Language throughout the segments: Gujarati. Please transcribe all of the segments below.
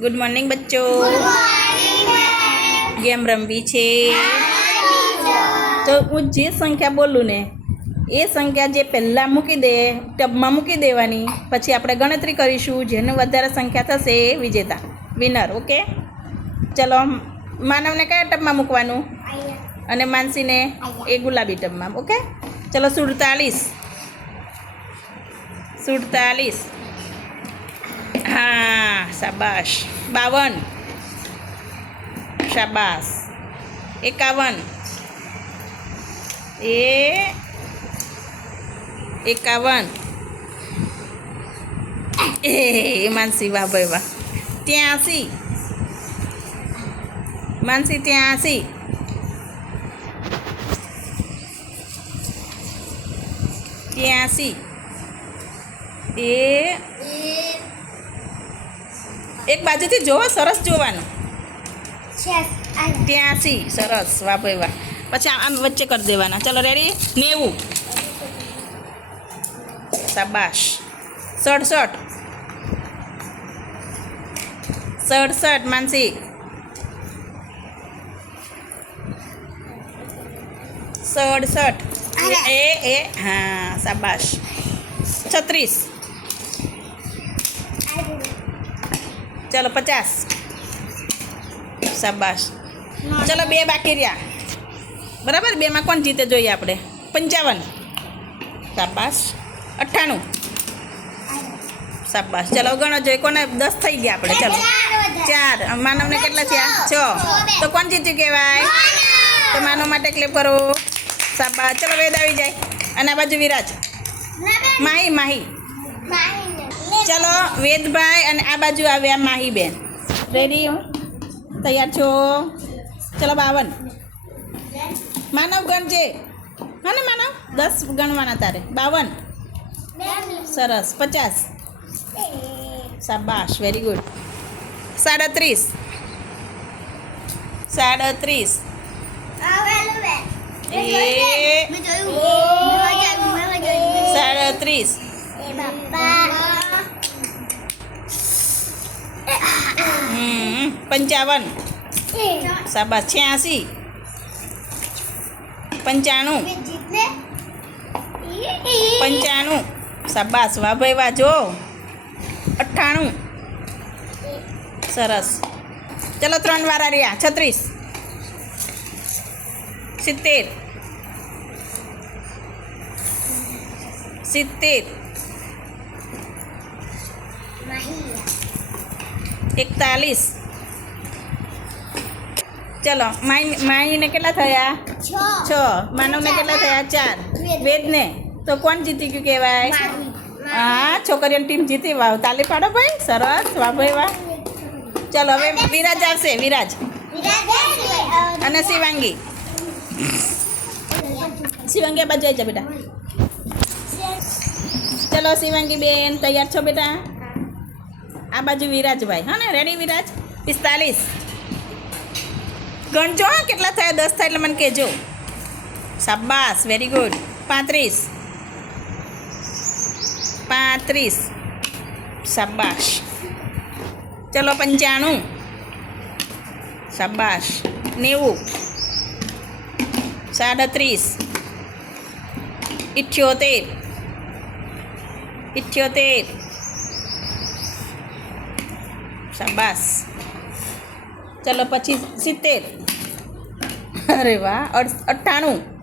Good morning બચ્ચો. ગેમ રમવી છે. તો હું જે સંખ્યા બોલું ને, એ સંખ્યા જે પહેલાં મૂકી દે, ટબમાં મૂકી દેવાની, પછી આપણે ગણતરી કરીશું, જેનું વધારે સંખ્યા થશે એ વિજેતા વિનર ઓકે ચલો, માનવને કયા ટબમાં મૂકવાનું? અને માનસીને એ ગુલાબી ટબમાં ઓકે ચલો, સુડતાલીસ. સુડતાલીસ. હા, શાબાશ. બાવન. શાબાશ. એકાવન. એ એકાવન. એ, માનસી, વાહ ભાઈ, વાહ. ત્યાંસી. માનસી, ત્યાંસી. ત્યાંસી. એ એક બાજુથી જોવો સરસ જોવાનું. ત્યાંસી સરસ વાહ ભાઈ વાહ. પછી આમ વચ્ચે કરી દેવાના. ચલો રેડી નેવું. શાબાશ. સડસઠ. સડસઠ માનસી. સડસઠ. એ એ હા શાબાશ. છત્રીસ. ચલો, પચાસ. શાબાશ. ચલો, બે બાકી રહ્યા. બરાબર? બેમાં કોણ જીતે જોઈએ આપણે? પંચાવન. શાબાશ. અઠ્ઠાણું. શાબાશ. ચલો ગણો જોઈએ. કોને? દસ થઈ ગયા આપણે. ચલો. ચાર. માનવને કેટલા થયા? છ. તો કોણ જીત્યું કહેવાય? તો માનવ માટે ક્લેપ કરો. શાબાશ. ચલો, વેદ આવી જાય. અને આ બાજુ વિરાજ. માહી માહી. ચલો વેદભાઈ અને આ બાજુ આવ્યા માહીબેન. રેડી તૈયાર છો? ચલો બાવન. માનવ ગણજે હા ને માનવ? દસ ગણવાના તારે. બાવન. સરસ. પચાસ. શાબાશ. વેરી ગુડ સાડત્રીસ. સાડત્રીસ. સાડત્રીસ. પંચાવન. શાબાશ છ્યાસી. પંચાણું. પંચાણું. શાબાશ વાહ ભાઈ વાહ જો. અઠ્ઠાણું. સરસ. ચલો ત્રણ વારા રહ્યા. છત્રીસ. સિત્તેર. સિત્તેર. એકતાલીસ. ચલો માઈ માહીને કેટલા થયા છ માનવને કેટલા થયા ચાર વેદને તો કોણ જીતી ગયું કહેવાય? હા છોકરીઓની ટીમ જીતી. વાવ તાલી પાડો ભાઈ. સરસ વાહ ભાઈ વાહ ચલો હવે વિરાજ આવશે વિરાજ. અને શિવાંગી. શિવાંગી આ બાજુ આવી જા બેટા. ચલો શિવાંગી બેન તૈયાર છો બેટા? આ બાજુ વિરાજભાઈ. હા ને રેડી વિરાજ? પિસ્તાલીસ. ગણજો કેટલા થયા? દસ થાય એટલે મને કહેજો. શાબાસ વેરી ગુડ પાંત્રીસ. પાંત્રીસ. શાબાશ. ચલો, પંચાણું. શાબાશ. નેવું. સાડત્રીસ. ઇઠ્યોતેર. ઇઠ્યોતેર. શાબાશ. ચલો પછી સિત્તેર. અરે વાહ અઠ- અઠ્ઠાણું.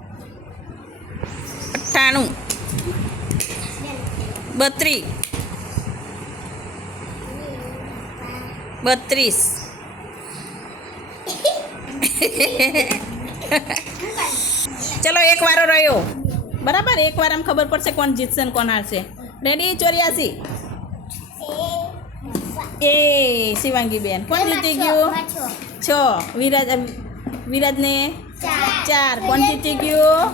અઠ્ઠાણું. બત્રીસ. બત્રીસ. ચલો એક વારો રહ્યો. બરાબર? એક વાર આમ ખબર પડશે કોણ જીતશે ને કોણ હારશે. રેડી ચોર્યાસી. એ શિવાંગી બેન. કોણ જીતી ગયું? છ. વિરાજ વિરાજને ચાર. કોણ જીતી ગયું?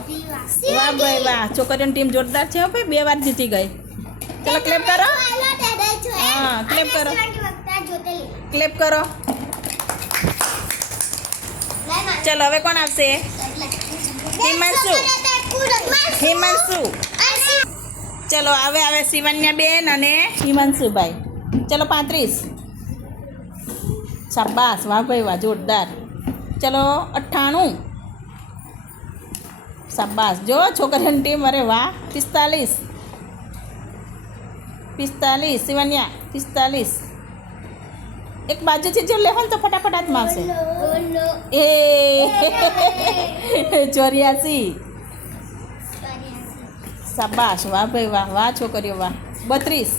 વાહ ભાઈ વાહ. છોકરીઓની ટીમ જોરદાર છે ભાઈ. બે વાર જીતી ગઈ. ચલો ક્લેપ કરો. હા ક્લેપ કરો. ક્લેપ કરો. ચલો હવે કોણ આવશે? હિમાંશુ. હિમાંશુ. ચલો હવે આવે શિવન્યા બેન અને હિમાંશુભાઈ. ચલો પાંત્રીસ. શાબાસ વાહ ભાઈ વાહ જોરદાર. ચલો અઠ્ઠાણું. શાબાસ જો છોકરીઓની ટીમ અરે વાહ પિસ્તાલીસ. પિસ્તાલીસ શિવન્યા પિસ્તાલીસ. એક બાજુથી જો લેવાનું તો ફટાફટ હાથમાં આવશે. એ ચોર્યાસી. શાબાશ વાહ ભાઈ વાહ વાહ છોકરીઓ વાહ. બત્રીસ.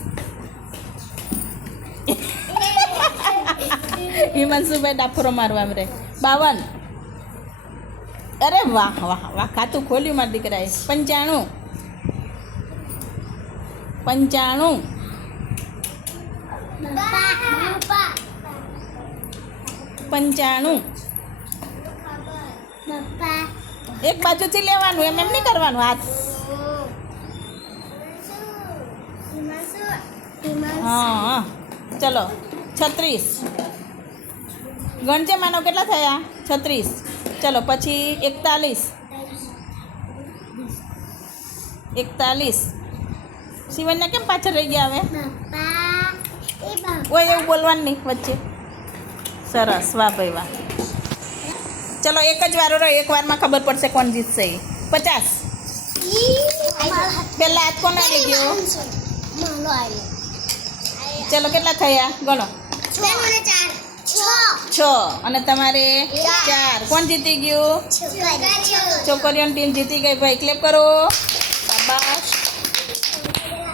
હિમાંશુભાઈ ડાફરો મારવા રે. બાવન. અરે વાહ વાહ વાહ ખાતું ખોલ્યું મારા દીકરાએ. પંચાણું. પંચાણું. પંચાણું. એક બાજુથી લેવાનું એમ એમ નહીં કરવાનું હાથ. હા હા. ચલો છત્રીસ. ગણજે માનો કેટલા થયા? છત્રીસ. ચલો, પછી એકતાલીસ. એકતાલીસ. શિવનને કેમ પાછળ રહી ગયા હવે? ઓય, એવું બોલવાનું નહીં વચ્ચે. સરસ, વાહ ભાઈ, વાહ. ચલો, એક જ વારો રહ્યો. એક વારમાં ખબર પડશે કોણ જીતશે એ પચાસ. પહેલાં હાથ કોણ આવી ગયો? ચલો, કેટલા થયા? ગણો. છ. અને તમારે ચાર. કોણ જીતી ગયું? છોકરીઓની ટીમ જીતી ગઈ. ભાઈ ક્લેપ કરો.